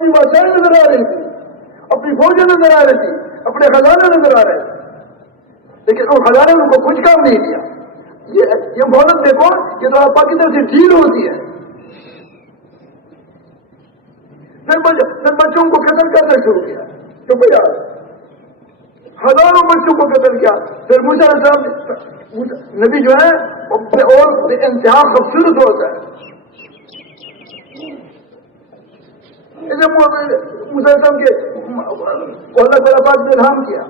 اپنی بادشاہیں نظر آ رہی تھی، اپنی فوجیں نظر آ رہی تھی، اپنے خزانے نظر آ رہے تھے، لیکن ان خزانے نے ان کو کچھ کام نہیں دیا۔ یہ مہلت دیکھو، یہ تو اللہ کی طرف سے ڈھیل ہوتی ہے۔ پھر بچوں کو قتل کرنا شروع کیا، چپ یار، ہزاروں بچوں کو قتل کیا۔ پھر موسیٰ علیہ السلام نبی جو ہے اور انتہا خوبصورت ہوتا ہے۔ موسیٰ علیہ السلام کے اللہ تعالیٰ پاک نے الہام کیا،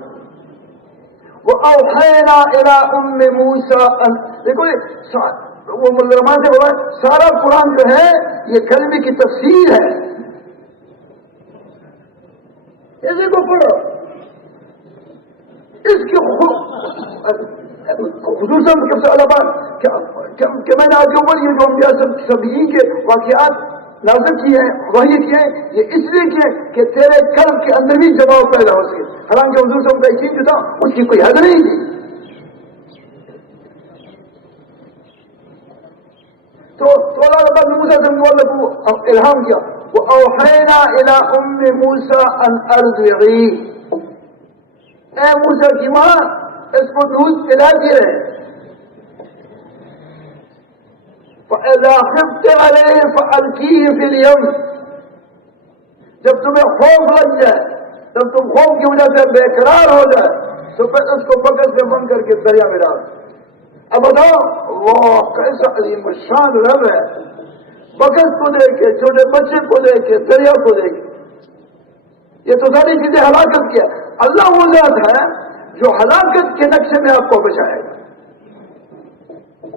وَأَوْحَيْنَا إِلَىٰ أُمِّ مُوسَىٰ، دیکھو وہ ملزمان سے بولا سارا قرآن جو ہے یہ کلمے کی تفسیر ہے، اسی کو پڑھو۔ اس کی خصوصاً کہ میں نے آج اوپر یہ جو انبیاء سبیین کے واقعات نازل کیے ہیں، وحی کیے ہیں، یہ اس لیے کیے کہ تیرے قلب کے اندر بھی جواب پیدا ہو سکے۔ حالانکہ حضور صلی اللہ علیہ وسلم کا چیز جو تھا اس کی کوئی حد نہیں تھی۔ تو اللہ تعالیٰ نے موسیٰ سے کو الہام کیا، وَأَوْحَيْنَا إِلَىٰ أُمِّ مُوسَىٰ أَنْ أَرْضِعِيهِ، اے موسیٰ کی ماں اس کو دودھ پلاتی رہے، فَإِذَا خِفْتِ عَلَيْهِ فَأَلْقِيهِ فِي الْيَمِّ، جب تمہیں خوف لگ جائے، جب تم خوف کی وجہ سے بے قرار ہو جائے تو پھر اس کو بکر سے بند کر کے دریا میں ڈال۔ اب بتاؤ اللہ کیسا عظیم شان رب ہے، بکر کو دے کے، چھوٹے بچے کو دے کے، دریا کو دے کے، یہ تو ساری چیزیں ہلاکت کیا۔ اللہ وہ ذات ہے جو ہلاکت کے نقشے میں آپ کو بچائے گا،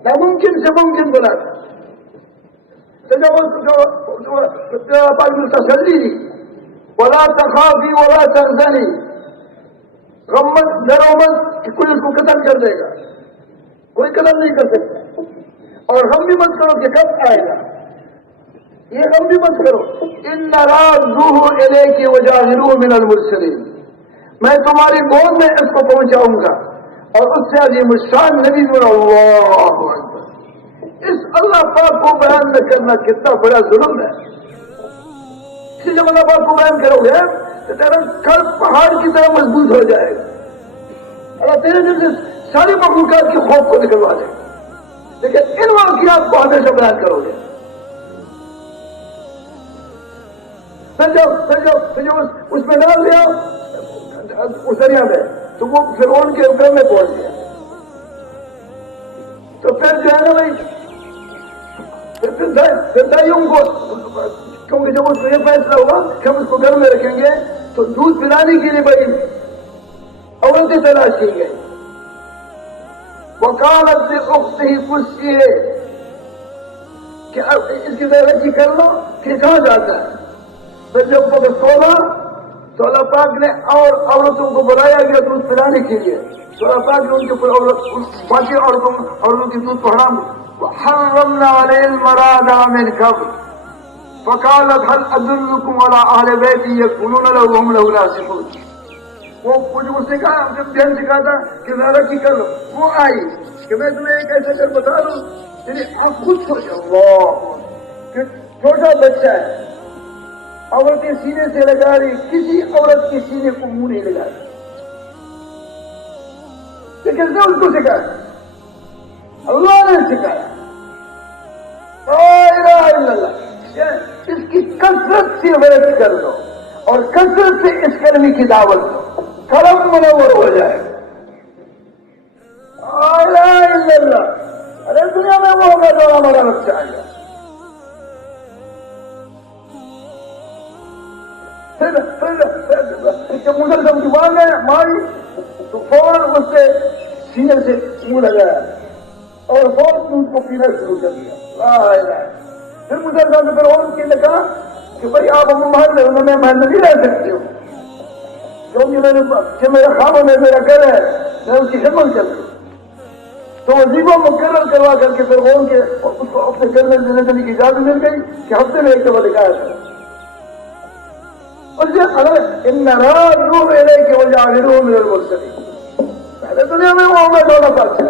ناممکن سے ممکن بنا تھا۔ پاک نے تسلی دی، ولا تخافی ولا تحزنی، غم مت، ڈرو مت کہ کوئی اس کو قتل کر دے گا، کوئی قتل نہیں کر سکتا، اور غم بھی مت کرو کہ کب آئے گا، یہ غم بھی مت کرو۔ ان رادوہ الیک وجاعلوہ من المرسلین، میں تمہاری گود میں اس کو پہنچاؤں گا اور اس سے عظیم الشان نبی بنا۔ اللہ اکبر، اس اللہ پاک کو بیان نہ کرنا کتنا بڑا ظلم ہے۔ اسی جب اللہ پاک کو بیان کرو گے تو تیرا قلب پہاڑ کی طرح مضبوط ہو جائے گا، اللہ تیرے دل سے ساری مخلوقات کے خوف کو نکلوا دے گا، لیکن ان واقعات کو ہمیشہ بیان کرو گے۔ پھر جب اس میں ڈال دیا اس دریا میں تو وہ فرعون کے اوپر میں پہنچ گیا، تو پھر جو ہے نا بھائی پھر دائیوں کو، کیونکہ جب اس کو یہ فیصلہ ہوا کہ ہم اس کو گھر میں رکھیں گے تو دودھ پلانے کے لیے بھائی عورتیں تلاش کی گئی۔ وکالت سے اختی پوچھتی ہے کہ اب اس کی بیوقوفی کر لو کہ کہاں جاتا ہے۔ پھر جب وہ سونا تو اللہ پاک نے اور عورتوں کو بلایا گیا دودھ پلانے کے لیے، تو اللہ پاک نے ان کے باقی عورتوں کی دودھ کو حرام وحرمنا علیہ المراضع من قبل فقالت هل ادلکم علی اہل بیت یکفلون له وهم له ناصحون، وہ کچھ اس نے کہا، جب بہن سے کہا تھا کہ ذرا کی کر لو، وہ آئی کہ میں تمہیں ایک ایسا کر بتا دوں، یعنی آپ خود سوچو اللہ کہ چھوٹا بچہ ہے، عورتیں سینے سے لگا رہی، کسی عورت کے سینے کو منہ نہیں لگا رہی، لیکن نے اس کو سکھایا، اللہ نے سکھایا لا الہ الا اللہ، اس کی کثرت سے ورد کر دو اور کثرت سے اس کلمے کی دعوت دو، قلم منور ہو جائے لا الہ الا اللہ۔ ارے دنیا میں وہ ہوگا جو ہمارا رب چاہے گا۔ جب مسلم کی ماری تو فوراً اس سے سینے سے منہ لگایا اور فوراً دودھ کو پینا شروع کر دیا، لا الہ۔ پھر مسلمان نے پھر اور اس نے کہا کہ بھائی آپ ہم محل میں نہیں رہ سکتے ہو، کیونکہ میرا خواب ہے، میرا گھر ہے، میں اس کی خدمت کرتا ہوں۔ تو وظیفہ مقرر کروا کر کے پھر وہ ان کے اس کو اپنے گھر میں دینے کی اجازت مل گئی کہ ہفتے میں ایک دفعہ دکھایا تھا۔ اور ان رادوہ الیک وجاعلوہ من المرسلین، پہلے دنیا میں وہ ہمیں دوڑا پاک ہے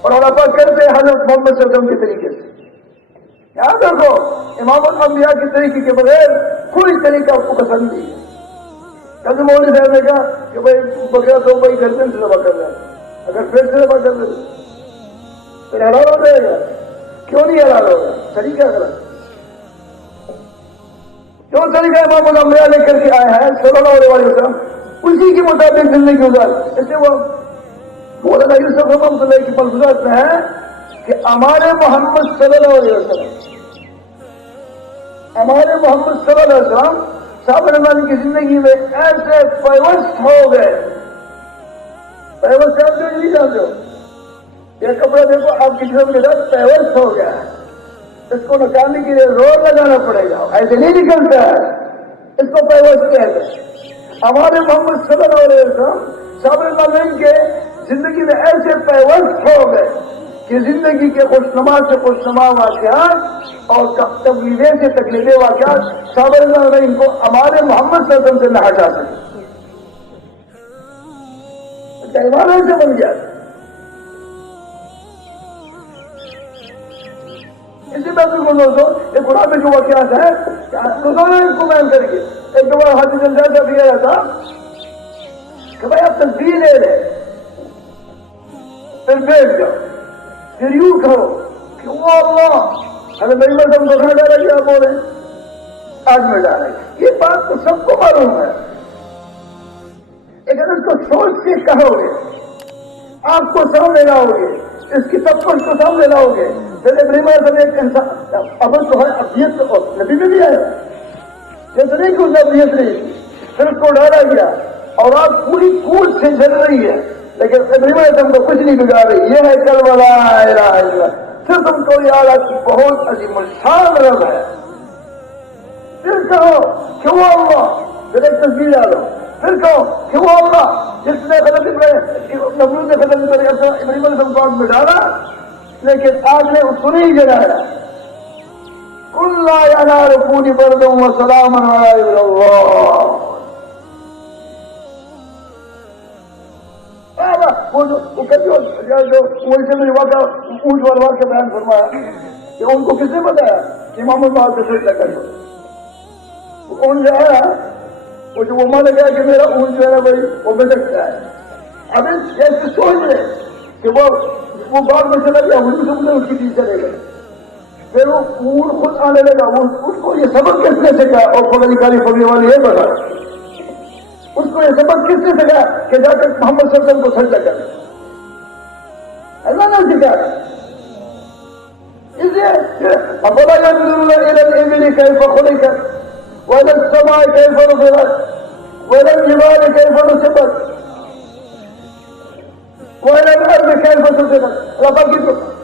اور اللہ پاک کرتے ہیں حضرت محمد صلی اللہ علیہ وسلم کے طریقے سے۔ یاد رکھو امام الانبیاء کے طریقے کے بغیر کوئی طریقہ آپ کو پسند نہیں ہے. کل مولوی صاحب نے کہا کہ بھائی بکرا تو بھائی گھر میں ذبح کر رہا ہے، اگر پھر سے ذبح کر رہے پھر حلال ہو جائے گا. کیوں نہیں حلال ہوگا؟ طریقہ غلط. جو طریقہ امام الانبیاء لے کر کے آئے ہیں صلی اللہ علیہ وسلم اسی کے مطابق زندگی گزار. اس لیے وہ مولانا یوسف رحمۃ اللہ کی ملفوظات میں ہے کہ ہمارے محمد صلی اللہ علیہ وسلم صاحب رحمان کی زندگی میں ایسے پیوست ہو گئے. پیوست آپ نہیں جانتے ہو، یہ کپڑا دیکھو آپ کی جسم کے ساتھ پیوست ہو گیا ہے، اس کو نکالنے کے لیے زور لگانا پڑے گا، ایسے نہیں نکلتا ہے. اس کو پیوست کہتے ہیں. ہمارے محمد صلی اللہ علیہ وسلم صاحب رحمان کے زندگی میں ایسے پیوست ہو گئے کہ زندگی کے خوشنما سے خوشنما واقعات اور تبلیغیں سے تکلیفیں واقعات صاحب اللہ ان کو ہمارے محمد صلی اللہ علیہ وسلم سے نہ ہٹا سکے. ایمان ایسے بن گیا. اسی بات میں بول رہا ہوں ایک قرآن میں جو واقعات ہے ان کو بیان کریں گے. ایک دفعہ حاجی جنجال کا بھی آیا تھا کہ بھائی آپ تصویر لے رہے پھر بیٹھ جاؤ پھر یوں کرو کہ وہ اللہ ارے میری بات ہم دکھا ڈالا کہ آپ بول رہے ہیں آج میں ڈالیں. یہ بات تو سب کو معلوم ہے، لیکن اس کو سوچ کے کہو گے، آپ کو سامنے لاؤ گے، اس کی سب کچھ کو سامنے لاؤ گے. پھر ابراہیم علیہ السلام ایک انسان ابل تو ہے، ابدیت تو نبی میں بھی آیا جیسے نہیں کہ اس ابدیت نہیں، پھر اس کو ڈالا گیا اور آپ پوری کوٹ سے چل رہی ہے، لیکن ابراہیم علیہ السلام کو کچھ نہیں بگاڑ رہی. یہ ہے کلمہ لا الہ الا اللہ. پھر تم کو یہ آلہ کی بہت عظیم الشان رب ہے. پھر کہو کہ وہ اللہ، پھر ایک تصویر ڈالو. پھر کہو کہ وہ اللہ جس نے نبی نے ابراہیم علیہ السلام کو آگ میں ڈالا لیکن آگ نے اس کو نہیں جلایا. قل لا ينال كوني بردا وسلاما على الله. وہ کبھی جو واقعہ اونٹ والے واقعہ بیان فرمایا کہ ان کو کس نے بتایا کہ امام اللہ سے سجدہ کرو. اونٹ جو ہے وہ جو مان گیا کہ میرا اونٹ جو ہے نا بھائی وہ بھٹکتا ہے. اب ایسے سوچ رہے کہ وہ باغ میں چلا گیا وہ سمجھے اس کی چیز چلے گا. پھر وہ اونٹ خود آنے لگا. اس کو یہ سبق کس نے سکھا اور خدا نکالی پڑنے والی ہے بتا اس کو یہ سبق کس نے سکھا کہ جا کر محمد صلی اللہ علیہ وسلم کو سجدہ کر. اللہ نے سکھا. اس لیے افلا ينظرون الى الابل كيف خلقت والى السماء كيف رفعت والى الجبال كيف نصبت والى الارض كيف سطحت.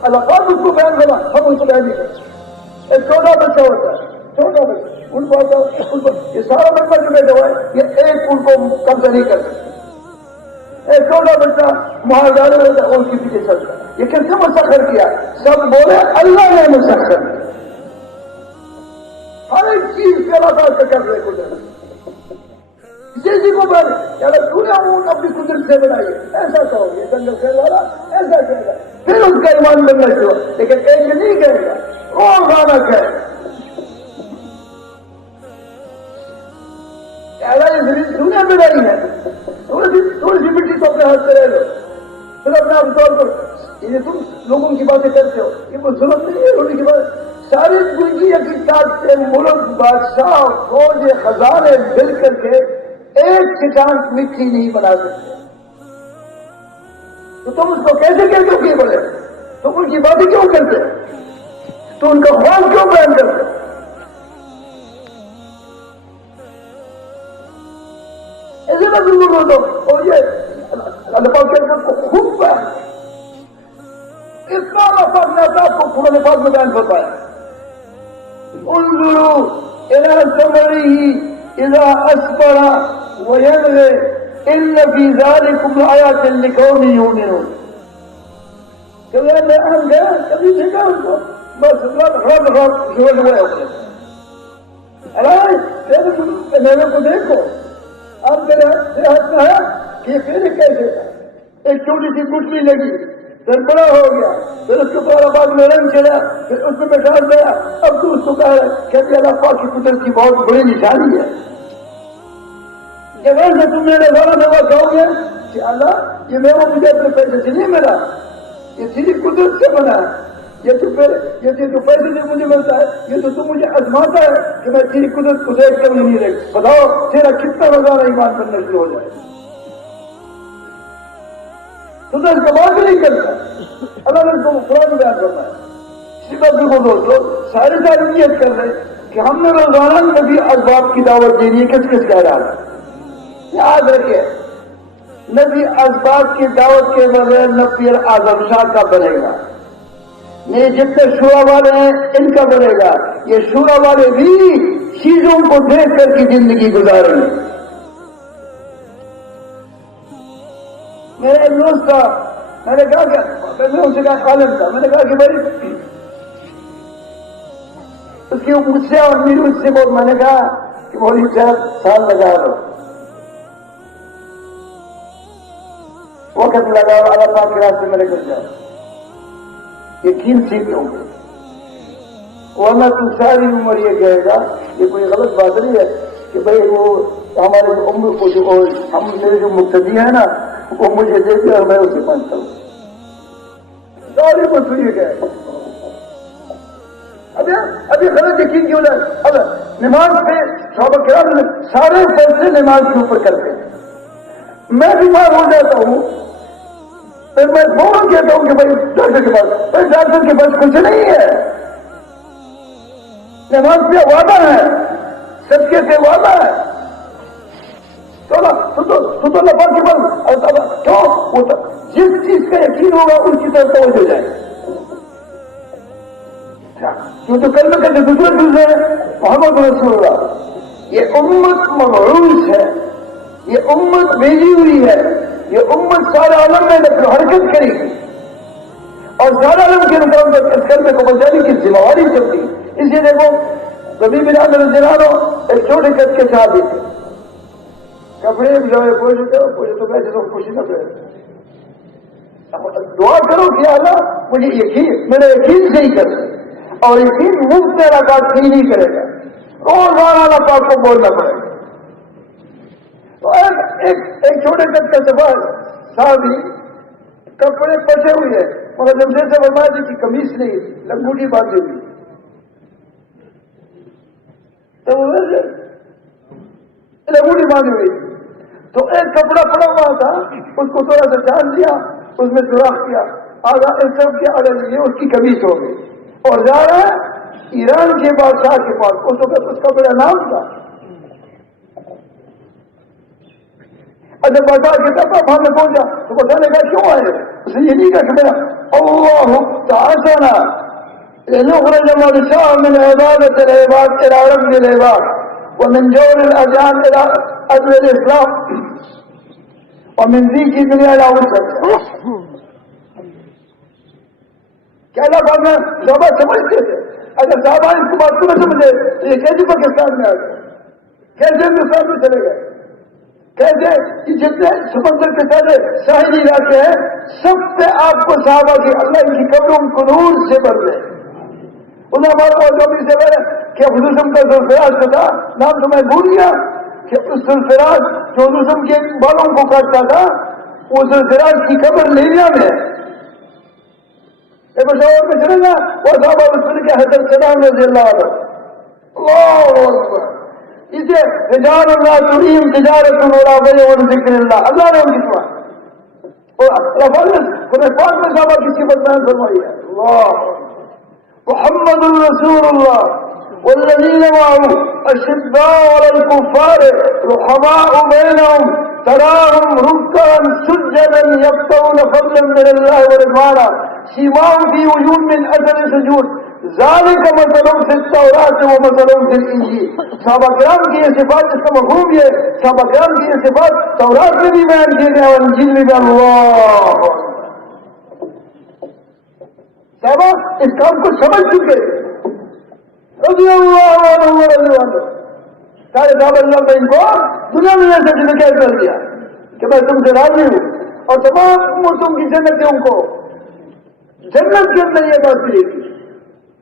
الفاظ اس کو بیان کرنا ہم ان کو بیان نہیں کرتے. ایک چھوٹا بچہ ہوتا ہے، چھوٹا بچہ ان کو یہ سارا بچہ جو بیٹھا ہوا ہے یہ ایک ان کو قبضہ نہیں کر سکتا. ایک چھوٹا بچہ مہاجر ہوتا ہے ان کے پیچھے چلتا ہے. یہ کس نے مسخر کیا؟ سب بولے اللہ نے مسخر کیا. ہر ایک چیز کے اللہ تعالیٰ سے کر رہے قدرت. کسی کو بولے اگر تو نے اونٹ اپنی قدرت سے بنائی ایسا کہو گے جنگل کھیل والا ایسا کہے گا پھر اس کا ایمان بننا چاہیے. لیکن ایک نہیں کہے گا اور گانا کہے گا دنیا میں رہی ہے تھوڑی سی مٹی تو اپنے ہاتھ سے رہ لو. پھر اپنے آپ طور پر یہ تم لوگوں کی باتیں کرتے ہو یہ کوئی ضرورت نہیں ہے روٹی کی بات. ساری دنیا کی طاقتیں ملک بادشاہ فوج خزانے مل کر کے ایک چٹان مٹی نہیں بنا سکتے. تو تم اس کو کیسے کہتے ہو کہ بولے تم ان کی باتیں کیوں کرتے تو ان کا خوف کیوں بیان کرتے. ایسے نہ ضرور ہو تو اور یہ اللہ پاک کے اندر کو خوب بیان اتنا رفت نے آپ کو قرآن پاک میں بیان بتایا. انظروا الى ثمره اذا اثمر وينعم ان في ذلكم لآيات لقوم يؤمنون. کبھی میں آم گیا کبھی دیکھا ان کو بس رب جوڑ ہوئے ہوتے ارے میرے کو دیکھو اب میرے ہاتھ میں ہے کہ یہ کیسے کیسے ایک چھوٹی سی گٹلی لگی پھر بڑا ہو گیا، پھر اس کو پہلا بعد میں رنگ چلا، پھر اس میں بٹھا دیا، اب تو اس کو کہہ رہا ہے کہ اللہ پاک کی قدرت کی بہت بڑی نشانی ہے کہ ویسے تم میرے گھر میں کہو گے کہ اللہ یہ میرا مجھے اپنے پیسے سے نہیں ملا، یہ تیری قدرت سے بنا ہے، یہ تو پیسے سے مجھے ملتا ہے، یہ تو تم مجھے آزماتا ہے کہ میں تیری قدرت کو دیکھ کر بھی نہیں رہی، بتاؤ تیرا کتنا روزانہ ایمان کرنا شروع ہو جائے، تو اس کا بات نہیں کرتا۔ اللہ نے اس کو قرآن بیان کرنا ہے، اسی بات کو دوستو ساری نیت کر رہے کہ ہم نے روزانہ نبی اسباب کی دعوت دینی ہے، کس کس کہہ رہا ہے؟ یاد رکھے نبی اسباب کی دعوت کے بغیر نہ پیر اعظم شاہ کا بنے گا، نہیں جتنے شورا والے ہیں ان کا بنے گا، یہ شورا والے بھی چیزوں کو دیکھ کر کی زندگی گزاریں گے۔ میرا دوست تھا، میں نے کہا کہ میں اسے کہا عالم تھا، میں نے کہا کہ بھائی اس کی مجھ سے اور میری اس سے بہت، میں نے کہا کہ بہت 4 سال لگا دو، وقت لگا اللہ پاک کے راستے میں لے کر جاؤ، یقین سیکھ لوں گے، ورنہ تم ساری عمر یہ کہے گا، یہ کوئی غلط بات نہیں ہے کہ بھائی وہ ہمارے عمر کو جو ہم میرے جو مقتدی ہیں نا وہ مجھے دیکھتے اور میں اسے مانتا ہوں، ساری کو سنیے کہے ابھی غلط یقین کیوں نہ، اب نماز پہ صحابہ کرام سارے فیصلے نماز کے اوپر کرتے ہیں، میں بیمار ہو جاتا ہوں پھر میں فوراً کہتا ہوں کہ بھائی ڈاکٹر کے پاس، بھائی ڈاکٹر کے پاس کچھ نہیں ہے، نماز پہ وعدہ ہے، صدقے سے وعدہ ہے، تو اللہ پاک کے پاس کیوں ہوتا، جس چیز کا یقین ہوگا اس کی طرف توجہ جائے، کیوں تو کل میں کل دوسرے ہے محمد رسول اللہ، یہ امت مبعوث ہے، یہ امت بھیجی ہوئی ہے، یہ امت سارے عالم میں حرکت کرے گی اور سارے عالم کے نظام پر اس کلمے کو بچانے کی ذمہ داری چلتی، اس لیے دیکھو کبھی بھی نہ میرے جنانو ایک چھوٹے کٹ کے چاہ دیتے کپڑے جو ہے پوچھے تو کیسے تو خوشی نہ کرے، دعا کرو کہ اللہ مجھے یقین، میرا یقین صحیح کر اور یقین مفت میرا بات صحیح نہیں کرے گا، روزانہ اللہ پاک کو بولنا پڑے گا۔ تو ایک چھوٹے کٹ کا سفر صحابی کپڑے پچے ہوئے ہیں مگر جمشید سے فرمایا جی کی قمیص نہیں لنگوٹی باندھی ہوئی، تو لنگوٹی باندھی ہوئی، تو ایک کپڑا پڑا ہوا تھا اس کو تھوڑا سا جان دیا، اس میں سوراخ کیا، آگا ایک سب کے آگے لیے اس کی قمیص ہو گئی اور جا رہا ہے ایران کے بادشاہ کے پاس، اس وقت اس کا بڑا نام تھا، جب بادشاہ کے پاس ہم نے پہنچا تو بادشاہ نے کہا کیوں آئے، اسے یہ نہیں کہا کہ میرا اللہ تعالیٰ لنخرج من شاء من عبادة العباد إلى رب العباد ومن جور الأذان إلى أجل الإسلام ومن ذيك الدنيا إلى وسط، کیا اللہ پاک میں صحابہ سمجھتے تھے، اگر صحابہ اس کو بات کو نہ سمجھے تو یہ کیسے پاکستان میں آ گئے، کیسے ہندوستان میں چلے گئے، کیسے جتنے سمندر کے سارے ساحلی علاقے ہیں سب پہ آپ کو صحابہ کی اللہ کی قبروں کو نور سے بھر گئے، انہیں ہمارا جو بھی سے بڑے کہ حضوسم کا ذوالفراز کا تھا نام تو میں بھول گیا کہ اس ذوالفراز جو حضوسم کے بالوں کو کاٹتا تھا وہ ذوالفراز کی قبر لیبیا میں ہے، مشاور میں چلے گا وہ صحابہ رسول کے حضرت سلام رضی اللہ عنہ، اللہ اکبر، اسے رجال اللہ تریم تجارت ولا بیع عن ذکر اللہ، اللہ نے ان کی سنا اور قرآن پاک میں صحابہ کی صفت بیان فرمائی ہے، اللہ محمد رسول اللہ والذین معه اشداء علی الکفار رحماء بینهم تراهم رکعا سجدا یبتغون فضلا من اللہ ورضوانا سیماهم فی وجوہہم من اثر السجود ذالک مثلهم فی التوراۃ ومثلهم فی الانجیل، صحابہ کرام کی یہ صفات، اس کا مفہوم یہ صحابہ کرام کی یہ صفات تورات میں بھی بیان کیے گئے اور انجیل میں بھی، اللہ صحابہ اس کام کو سمجھ چکے رضی اللہ عنہ رضی عنہ، سارے صحابہ اللہ نے ان کو دنیا میں سرٹیفکیٹ کر دیا کہ میں تم سے راضی ہوں اور تمام امتوں کی جنتیں ان کو جنت کے اندر یہ بات ملے گی.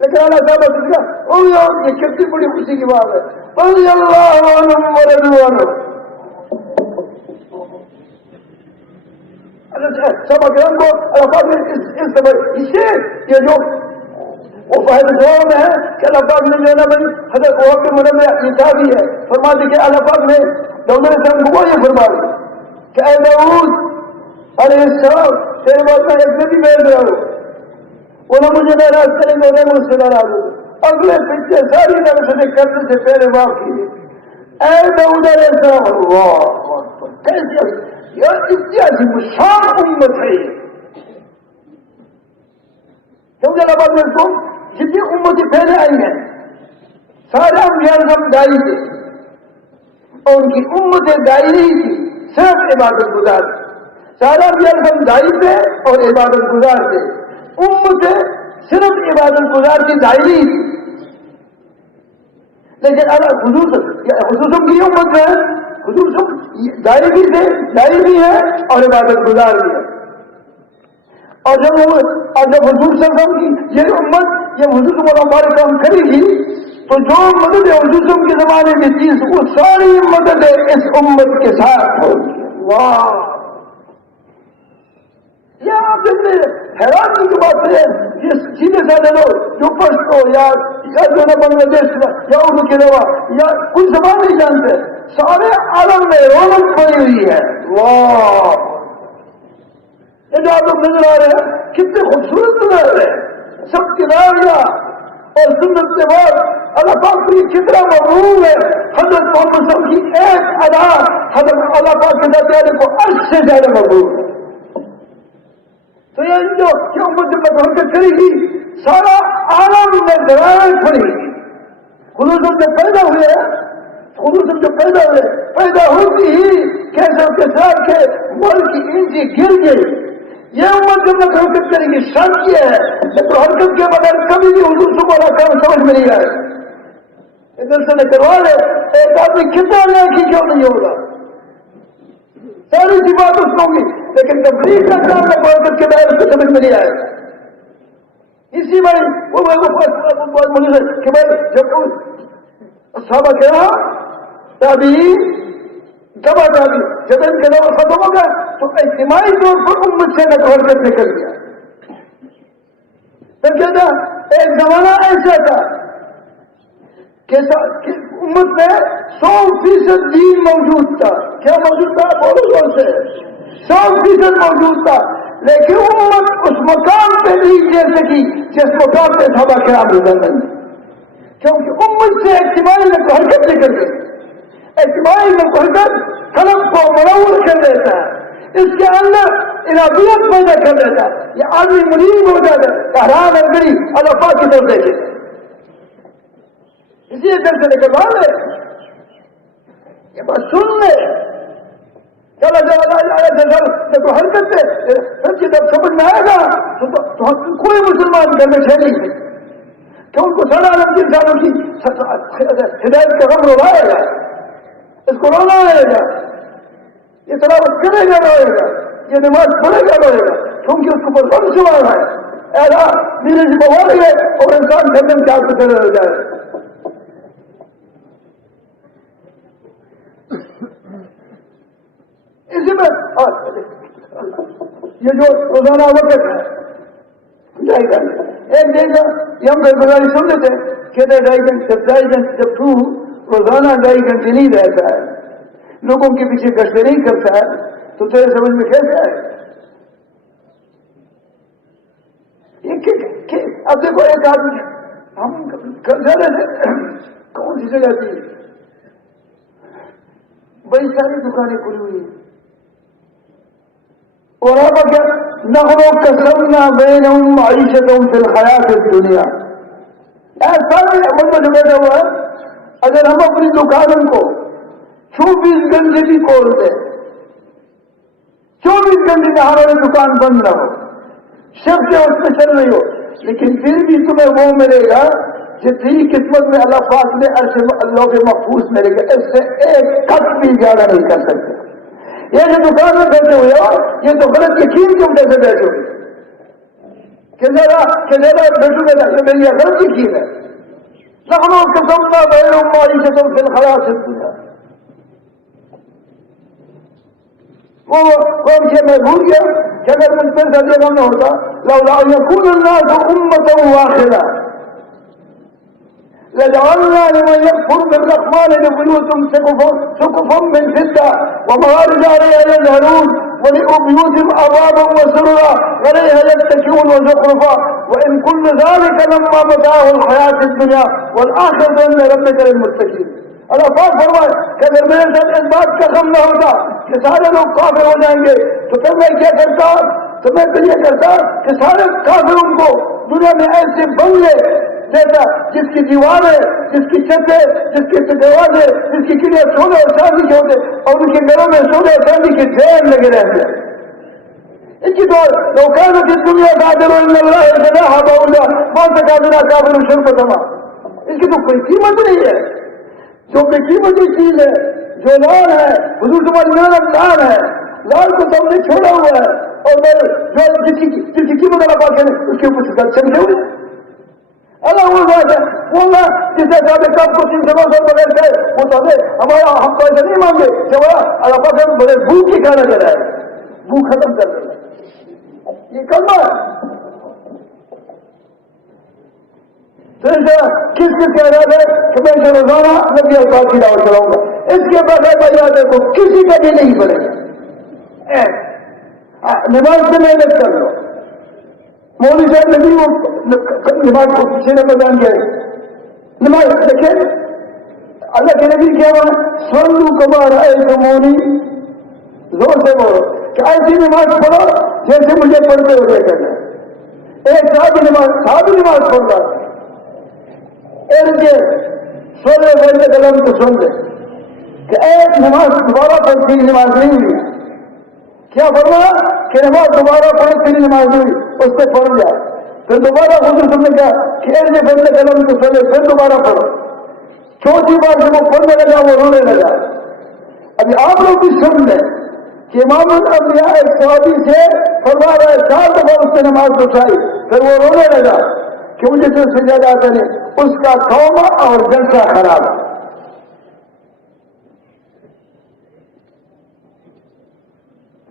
لیکن اللہ صاحب نے کہا او یار یہ کتنی بڑی خوشی کی بات ہے. رضی اللہ عنہم ورضوا عنہ. صحابہ کرام کو اللہ پاک نے اسے یہ جو وہ فائد دعا میں ہے کہ اللہ پاک نے جو ہے نا بھائی حضرت عمر کے مرے میں یہ کہا بھی ہے فرماتے کہ اللہ پاک نے داؤد علیہ السلام کو یہ فرما کہ اے داؤد علیہ السلام تیرے بعد میں ایک نبی بھیج رہا ہوں وہ نہ مجھے ناراض کریں گے نہ مجھ سے ناراض ہوں. اگلے پیچھے ساری نرسیں کرنے سے پہلے معاف کیجیے. اے داؤد علیہ السلام اللہ کیسے یار اتنی عظیم شان امت ہے کیونکہ اللہ پاک نے اس کو جتنی امتیں پہلے آئی ہیں سارے انبیاء دائی تھے اور ان کی امتیں دائی نہیں تھی صرف عبادت گزار تھے. سارے انبیاء دائی تھے اور عبادت گزار تھے. امتیں صرف عبادت گزار کی دائی نہیں تھی. لیکن حضور کی امت ہے حضور دائی بھی تھے دائی بھی ہے اور عبادت گزار بھی ہے. اور جب حضور صلی اللہ علیہ وسلم کی یہ امت یہ حضور ہمارے کام کرے گی تو جو مدد حضور کے زمانے میں تھی وہ ساری مدد اس امت کے ساتھ ہوگی. واہ یہ آپ اتنے حیران کی بات ہے. یہ سیدھے سادے لوگ جو پشتو یا جو نا بنگلہ دیش یا اردو کے علاوہ یا کوئی زبان نہیں جانتے سارے عالم میں رونق پڑی ہوئی ہے. واہ یہ جو آپ لوگ نظر آ رہے ہیں کتنے خوبصورت نظر آ رہے ہیں سب کناریاں اور سنت کے بعد اللہ پاک کی کتنا مقبول ہے. حضرت محمد صلی اللہ علیہ وسلم کی ایک ادا حضرت اللہ پاک کے ذات کو عرش سے زیادہ مقبول ہے. تو یہ جو امت جب حرکت کرے گی سارا عالم میں درائیں پڑے گی. خلوص جب پیدا ہوئے خلوص جب پیدا ہوتی ہی کیسے کے ساتھ کے ملک کی اینچی گر گئی. یہ امت جب حرکت کرے گی شرط یہ ہے تو حرکت کے بغیر کبھی بھی حضور صبح والا کام سمجھ میں نہیں آئے. ادھر سے کروا لے ایک آدمی کتنا نیکی کیوں نہیں ہوگا ساری سی بات اس کو ہوگی لیکن تبلیغ کا کام میں حرکت کے بغیر اس کو سمجھ میں نہیں آئے. اسی بھائی وہ کہ بھائی جب صحابہ کہا تابعین جبا تابعی جب ان کے دور ختم ہو گیا تو اجتماعی طور پر امت سے حرکت نکل گیا. پھر کیا تھا ایک زمانہ ایسا تھا کہ امت میں 100% دین موجود تھا. کیا موجود تھا بولو زور سے 100% موجود تھا لیکن امت اس مقام پہ نہیں دے سکی جس مقام پہ صحابہ کرام رضی اللہ عنہم کیونکہ امت سے اجتماعی میں حرکت نکل گئی. اجتماعی میں حرکت قلم کو منور کر دیتا ہے اس کے اندر الہیت پیدا کر دیتا ہے. یہ آدمی منیب ہو جاتا ہے حیران اندری اللہ پاک کی طرف دیکھے اسی دل سے نکلوا لے یہ بات سن لے چلا جب حرکت سے جب سمجھ میں آئے گا تو کوئی مسلمان گھر میں نہیں کہ ان کو سڑا انسانوں کی ہدایت کا غم روائے گا اس کو رونا آئے گا یہ تلاوت کرے گا روئے گا یہ نماز پڑھے گا روئے گا کیونکہ اس کو پر غم سوا ہے ایسا میرے سے بوال ہے اور انسان گھر میں چار سے چلے ہو جائے. اسی میں یہ جو روزانہ وقت ہے ڈھائی گھنٹے ایک دن کا یہ ہم گزاری سن لیتے کہتے ہیں 2.5 گھنٹے جب تو روزانہ 2.5 گھنٹے نہیں رہتا ہے لوگوں کے پیچھے گشتیں نہیں کرتا ہے تو تیرے سمجھ میں کیسے آئے. اب دیکھو ایک آدمی ہم جا رہے تھے کون سی جگہ تھی بڑی ساری دکانیں کھلی ہوئی اور اب کیا نخلو کسرنا بینہم معیشتہم فی الحیات الدنیا. ایسا مطلب جو بیٹھا ہوا ہے اگر ہم اپنی دکانوں کو 24 گھنٹے بھی کھول دیں 24 گھنٹے کا ہماری دکان بند نہ ہو شب سے اس میں چل رہی ہو لیکن پھر بھی تمہیں وہ ملے گا جتنی قسمت میں اللہ پاک نے اللہ کے محفوظ ملے گا اس سے ایک کٹ بھی زیادہ نہیں کر سکتے. یہ جو دکان میں بیٹھے ہوئے ہو یہ تو غلط یقین کیوں کیسے بیٹھے ہوئے کہ ذرا بیٹھو بیٹا یہ میری غلطی کی ہے. نحن قسمنا بینہم معیشتہم فی الحیاۃ الدنیا. وہ کہ میں بھول گیا کہ اگر مجھ پر درجہ کم نہ ہوتا لولا ان یکون الناس امۃ واحدہ لجعلنا لمن يكفر بالرحمن لبيوتهم سقفا من فضة ومعارج عليها يظهرون ولبيوتهم أبوابا وسررا عليها يتكئون وزخرفا وإن كل ذلك لما متاع الحياة الدنيا والآخرة عند ربك للمتقين. اللہ پاک فرمائے کہ اگر میرے ساتھ اس بات کا غم نہ ہوتا کہ سارے لوگ کافر ہو جائیں گے تو پھر میں کیا کرتا؟ تو میں پھر یہ کرتا کہ سارے کافروں کو دنیا میں ایسے بنگلے دیتا جس کی دیواریں، جس کی چھتیں، جس کے دروازے، جس کی کلیاں سونے اور چاندی کے ہوتے اور ان کے گھروں میں سونے اور چاندی کے ڈھیر لگے رہتے ہیں. اس کی تو لوکان کی دنیا قادر اللہ جناح بعوضہ ما سقى بنا کافر شربة ماء. اس کی تو کوئی قیمت نہیں ہے. جو بے قیمتی چیز ہے جو لال ہے، حضور تمہاری محنت لال ہے، لال کو تم نے چھوڑا ہوا ہے اور میں جو جس کی قیمت اللہ پاک ہے اس کے اوپر چمکے ہوئے اللہ وہ بات ہے. وہ جسے سارے کام کو 3 سال بغیر گئے وہ تو ہمارا ہم تو ایسا نہیں مانگے کہ وہ اللہ پاک ہم بڑے بھوک کی کھانا چل رہا ہے، بھوک ختم کر رہا ہے. یہ کلمہ ہے. تو کس کہہ رہا ہے کہ میں اسے روزانہ نبی اللہ کی دعوت چلاؤں گا. اس کے بغیر بجاتے کو کسی کا بھی نہیں پڑے گا. نماز سے محنت کر لو. مولوی صاحب نے بھی وہ نماز کو پیچھے نے بیان کیا نماز دیکھیں اللہ کے نبی کیا ہوا سولو کمار آئے تو مونی زور سے بولو کہ ایسی نماز پڑھو جیسے مجھے پڑھتے ہوئے کرنا. ایک صحابی نماز پڑھ رہا تھا کے سولے بولنے قلم کو سن لے کہ ایک نماز دوبارہ پڑھتی نماز نہیں ہوئی. کیا فرمایا کہ نماز دوبارہ پڑھے تیری نماز نہیں ہوئی اس سے پڑھ جائے. پھر دوبارہ حضور تم نے کہا کہ ایک بولنے قلم کو سن لے پھر دوبارہ پڑھو. چوتھی بار جب وہ پڑھنے لگا وہ رونے لگا. ابھی آپ لوگ بھی سن لیں کہ امام الانبیاء ایک صحابی سے فرما رہا ہے 4 دفعہ اس نے نماز اٹھائی پھر وہ رونے لگا کہ مجھے تو اس سے زیادہ آتا نہیں. اس کا توبہ اور جلسہ خراب ہے.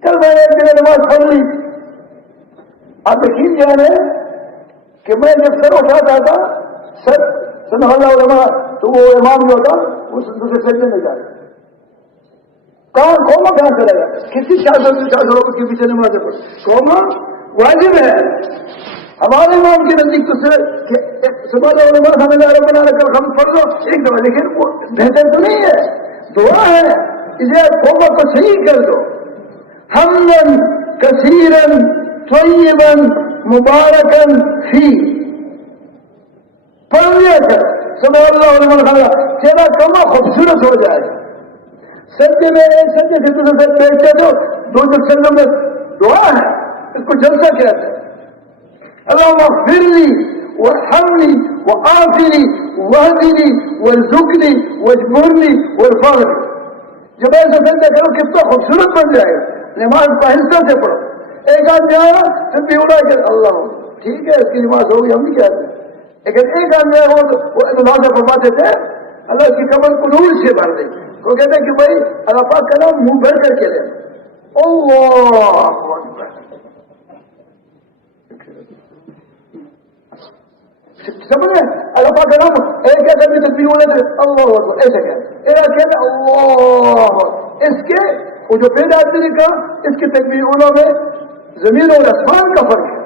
کل میں نے ایک دن نماز پڑھ لی. آپ یقین جانے کہ میں جب سر اٹھاتا تھا سر سمجھ اللہ علماء تو وہ امام جو ہوتا وہ دوسرے سجدے میں جائے قوما کہاں چلے گا. کسی شاذروں کے پیچھے نماز پڑھ قوما واجب ہے. ہمارے امام کے نزدیک تو صبح علماء سمجھ رہے بنا کر ہم پڑھ لو ایک دفعہ لیکن وہ بہتر تو نہیں ہے. دعا ہے اسے قوما کو صحیح کر دو. حمدن کثیرن طیبا مبارکن فی پڑھ لیا کر صلی اللہ علیہ وسلم تیرا کما خوبصورت ہو جائے. سجدے میں ایک سجدے سے دوسرے سجدے بیٹھتے تو دو سجدوں میں دعا ہے اس کو جلسہ کہتے ہیں. اللهم اغفر لي وارحمني وعافني واهدني وارزقني واجبرني وارفعني. جب ایسا سجدہ کرو کتنا خوبصورت بن جائے گا. نماز پہنچتے سے پڑھو. ایک آدمی آیا پھر بھی اڑا کہ اللہ ٹھیک ہے اس کی نماز ہوگی ہم نہیں کہتے لیکن ایک آدمی ہو تو وہ نماز فرماتے تھے اللہ کی قبر کو نور سے بھر دیں. وہ کہتے ہیں کہ بھائی اللہ پاک کا نام منہ بھر کر کے دیں. اللہ سمجھے اللہ پاک کا نام ایک ایسا بھی تصویر ہونے سے اللہ اکبر ایسا کہتے اللہ. اس کے وہ جو پہلے آدمی نے کہا اس کی تکبیروں میں زمین اور آسمان کا فرق ہے.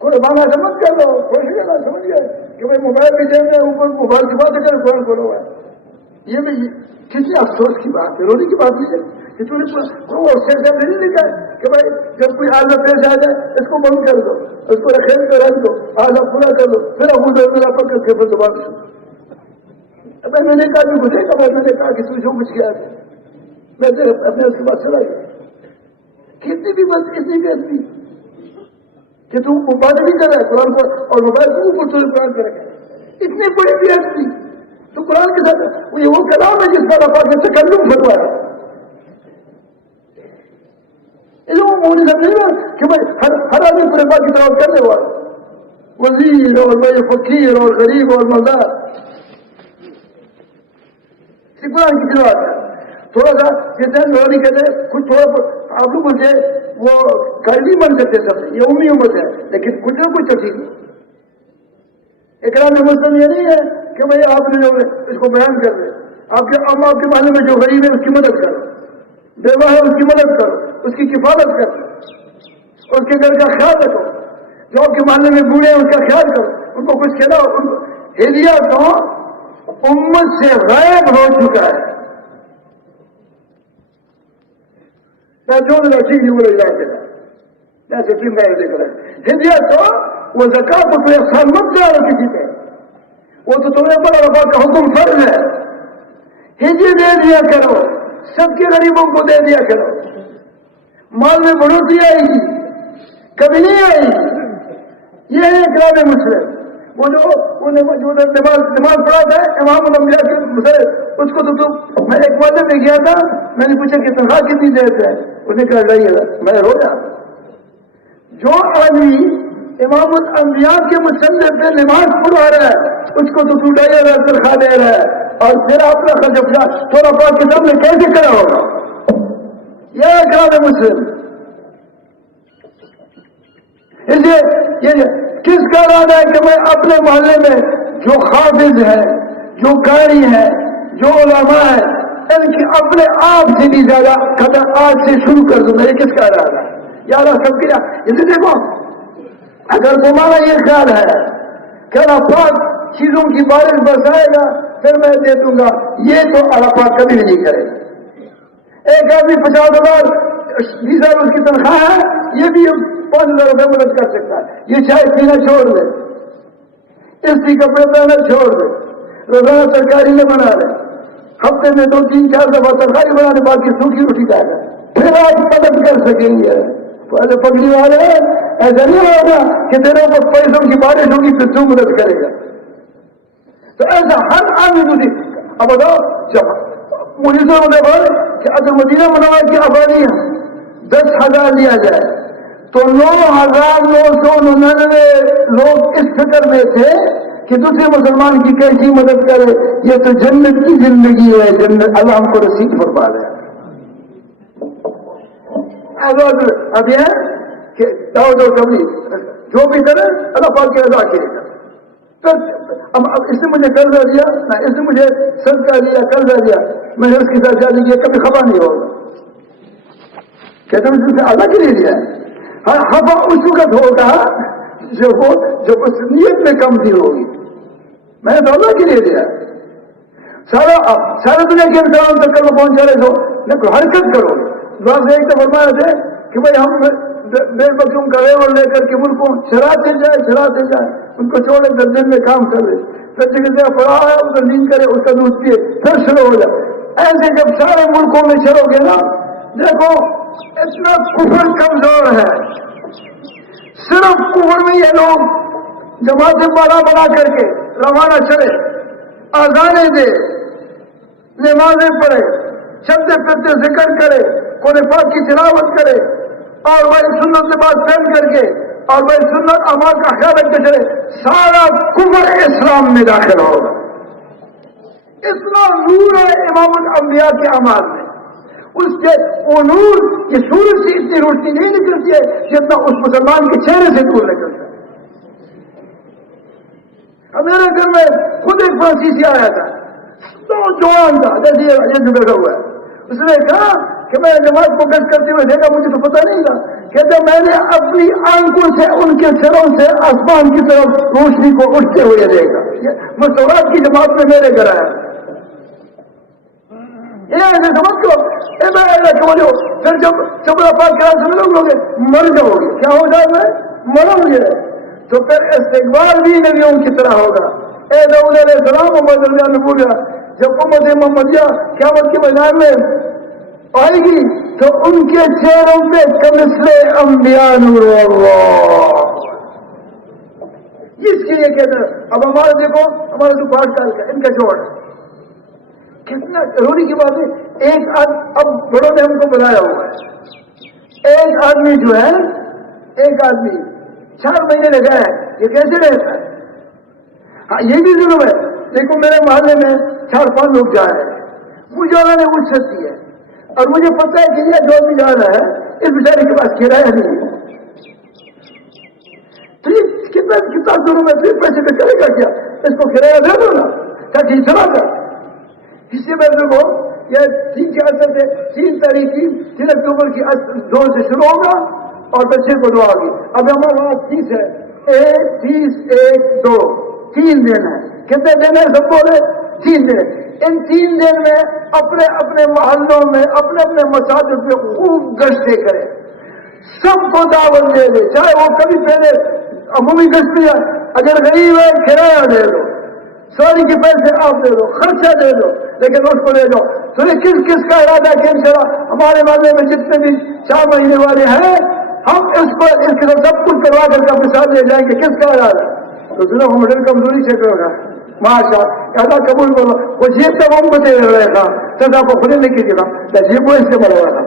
کوئی مانا سمجھ کر لو کوئی نہ سمجھ گئے کہ بھائی موبائل بھی جیب میں اوپر موبائل کی بات کر قرآن کھولو ہے. یہ بھی کسی افسوس کی بات ہے رونے کی بات نہیں ہے کہ تم نے نہیں لکھا ہے کہ بھائی جب کوئی آدمی پیش آ جائے اس کو بند کر دو اس کو رکھے کر رکھ دو آدھا پورا کر دو پھر ابو میرا پکڑ کے پھر دوبارہ سن. میں نے کہا کہ مجھے کہا میں نے کہا کہ تو جو کچھ کیا میں اپنے اس کے بعد چلا گیا. کتنی بھی بات اتنی بھی اتنی کہ تم بات نہیں کر رہا ہے قرآن کو اور موبائل کو اوپر سے قرآن کر رکھا ہے اتنی بڑی بھی اتنی تو قرآن کے ساتھ وہ کلام ہے جس پر اللہ پاک نے تکلم فرمایا ہے. مولوی صاحب نہیں ہے کہ بھائی ہر آدمی پورے بات کی طرف کرنے والا وزیر اور بھائی فقیر اور غریب اور مزدار قرآن کی بات ہے. تھوڑا سا جتنے لوگ نہیں کہتے کچھ تھوڑا آپ لوگ مجھے وہ گھر بھی بن سکتے سب یہ امی امت ہے لیکن کچھ نہ کچھ ٹھیک نہیں. اقرام مسلم یہ نہیں ہے کہ بھائی آپ نے جو اس کو بیان کر دیں آپ کے محلے میں جو غریب ہے اس کی مدد کرو بیوہ ہے اس کی مدد کرو اس کی کفالت کرو اس کے گھر کا خیال رکھو جو آپ کے محلے میں بوڑھے ہیں اس کا خیال کرو ان کو کچھ کھلاؤ. ہدیہ تو امت سے غائب ہو چکا ہے. جو ٹھیک نہیں بولے جاتے جیسے ٹیم میں دیکھ رہے ہدیہ تو وہ زکات تو احسان مت جاؤ کسی پہ وہ تو تمہیں بڑا رفا کا حکم فرض ہے. ہجے دے دیا کرو سب کے غریبوں کو دے دیا کرو مال میں بڑھوتری آئے گی کبھی نہیں آئے گی. یہ ہے اقرام مسلم. وہ جو نماز پڑھا تھا امام الانبیاء کے مسئلے اس کو تو میں ایک وعدے میں گیا تھا میں نے پوچھا کہ تنخواہ کتنی دیتے ہیں انہوں نے کہا 2,500 میں رویا. جو آدمی امام الانبیاء کے مسئلے پہ نماز پڑھا رہا ہے اس کو تو 2,500 تنخواہ دے رہا ہے اور پھر اپنا خرچ اپنا تھوڑا پاک کے سامنے کیسے کرا ہوگا. یہ اقرام مسلم. یہ کس کا ارادہ ہے کہ میں اپنے محلے میں جو حافظ ہے جو قاری ہے جو علماء ہے ان کی اپنے آپ سے بھی زیادہ قدر آج سے شروع کر دوں گا. یہ کس کا ارادہ ہے یا اللہ سب کے اسے دیکھو اگر تمہارا یہ خیال ہے کہ اللہ پاک چیزوں کی بارش برسائے گا پھر میں دے دوں گا یہ تو اللہ پاک کبھی نہیں کرے گا. ایک آدمی 50,000 20,000 اس کی تنخواہ ہے یہ بھی 5,000 روپے مدد کر سکتا ہے. یہ چائے پینا چھوڑ دے اس کی کپڑے پہنا چھوڑ دے روزانہ سرکاری میں بنا لے ہفتے میں 2-3-4 دفعہ سرکاری بنا لے باقی سوکھی روٹی جائے گا پھر آپ مدد کر سکیں گے. پگڑی والے ایسا نہیں ہوگا کہ تیرے اوپر پیسوں کی بارش ہوگی پھر تو مدد کرے گا. تو ایسا ہر آدمی اب بتاؤ جب مجھے بولے کہ اگر مدینہ منورہ کی آبادی 10,000 لیا جائے تو 9,999 لوگ اس فکر میں تھے کہ دوسرے مسلمان کی کیسی مدد کرے. یہ تو جنت کی زندگی ہے جنت اللہ ہم کو رسید فرما دے. اب یہ کہ داؤد اور کبھی جو بھی کرے اللہ پاک کی رضا کرے گا. اب اس نے مجھے قرضہ دیا اس نے مجھے صدقہ دیا قرضہ دیا میں نے اس کی ساتھ شادی کیا کبھی خفا نہیں ہوگا. کہتے ہیں سے اللہ کے لیے دیا ہے. خفا اس وقت ہوگا جب اس نیت میں کمزی ہوگی. میں نے تو اللہ کے لیے دیا سارا دنیا کے انسان تک کل پہنچا رہے تو دیکھو حرکت کرو. لوگ ایک تو فرمایا تھے کہ بھائی ہم بیل بچوں کا ریور لے کر کے ملکوں چراتے جائے ان کو چھوڑے کر دن میں کام کرے پھر جگہ پڑا ہے اس کا نیند کرے اس کا دودھ پیے پھر شروع ہو جائے. ایسے جب سارے ملکوں میں چلو گے نا دیکھو اتنا کفر کمزور ہے. صرف کفر میں یہ لوگ جماعتیں بنا کر کے روانہ چلے اذانیں دے نمازیں پڑھے چلتے پھرتے ذکر کرے قرآن پاک کی تلاوت کرے اور وہی سنت سے بات پہن کر کے اور وہی سنت اعمال کا خیال رکھتے چلے سارا کفر اسلام میں داخل ہوگا. اتنا نور ہے امام الانبیاء کے اعمال میں اس کے وہ نور یہ سورج سے اتنی روشنی نہیں نکلتی ہے جتنا اس مسلمان کے چہرے سے دور نکلتا ہے. میرے گھر میں خود ایک فرانسیسی آیا تھا تو جوان تھا جیسے بیٹھا ہوا ہے. اس نے کہا کہ میں نماز کو گشت کرتے ہوئے دیکھا مجھے تو پتہ نہیں تھا کہتے میں نے اپنی آنکھوں سے ان کے سروں سے آسمان کی طرف روشنی کو اٹھتے ہوئے دیکھا. مستورات کی جماعت میں میرے گھر آیا یہ سمجھ لو پھر جب چبڑا پاک کے سمجھ لوگ مر جاؤ گے کیا ہو جائے میں مروں گے تو پھر استقبال بھی نبیوں کی طرح ہوگا. اے داؤد علیہ السلام محمد اللہ نے بولا جب امت محمدیہ قیامت کے میدان میں آئے گی تو ان کے چہروں پہ کمثل انبیاء نور اللہ. اس کے لیے کہتے ہیں اب ہمارے دیکھو ہمارے جو 5 سال کا ان کا جوڑ ہے کتنا ضروری کی بات ہے. ایک اب بڑوں نے ہم کو بلایا ہوا ہے ایک آدمی جو ہے، ایک آدمی 4 مہینے لگا ہے، یہ کیسے رہتا ہے؟ ہاں یہ بھی ظلم ہے. دیکھو میرے محلے میں 4-5 لوگ جا رہے ہیں، مجھے انہوں نے اجرت دی ہے اور مجھے پتا ہے کہ یہ جو بھی جا رہا ہے اس بیچارے کے پاس کرایہ نہیں ہے، تو یہ کتنا ظلم ہے. پھر پیسے پہ کرے گا کیا؟ اس کو کرایہ دے دو نا تاکہ چلا جائے. اس سے میں دیکھو یہ 3 تاریخ کی 3 اکتوبر کی 2 سے شروع ہوگا اور بچے کو دعا ہوگی. اب ہمارا وہاں 30 ہے، 30 1 2 3 دن ہے. کتنے دن ہے سب بولے؟ 3 دن. ان 3 دن میں اپنے اپنے محلوں میں اپنے اپنے مساجد پہ خوب گشتیں کرے، سب کو دعوت دے دے، چاہے وہ کبھی پہلے عمومی گشت ہے، اگر غریب ہے کرایہ دے دو، سوری کے پیسے آپ دے دو، خرچہ دے دو، لیکن اس کو لے جاؤ. تو یہ کس کا ارادہ ہے کہ انشاءاللہ ہمارے محلے میں جتنے بھی 4 مہینے والے ہیں ہم اس کے سب کچھ کروا کر کے اپنے ساتھ لے جائیں گے؟ کس کا ارادہ؟ تو ضرور مڈل کمزوری سے کرے گا. ماشاء اللہ قبول کرو. وہ جیب تک ہم کو دے رہا تھا سزا کو خود نہیں کی تھا، جیب وہ اس سے بڑھ رہا تھا.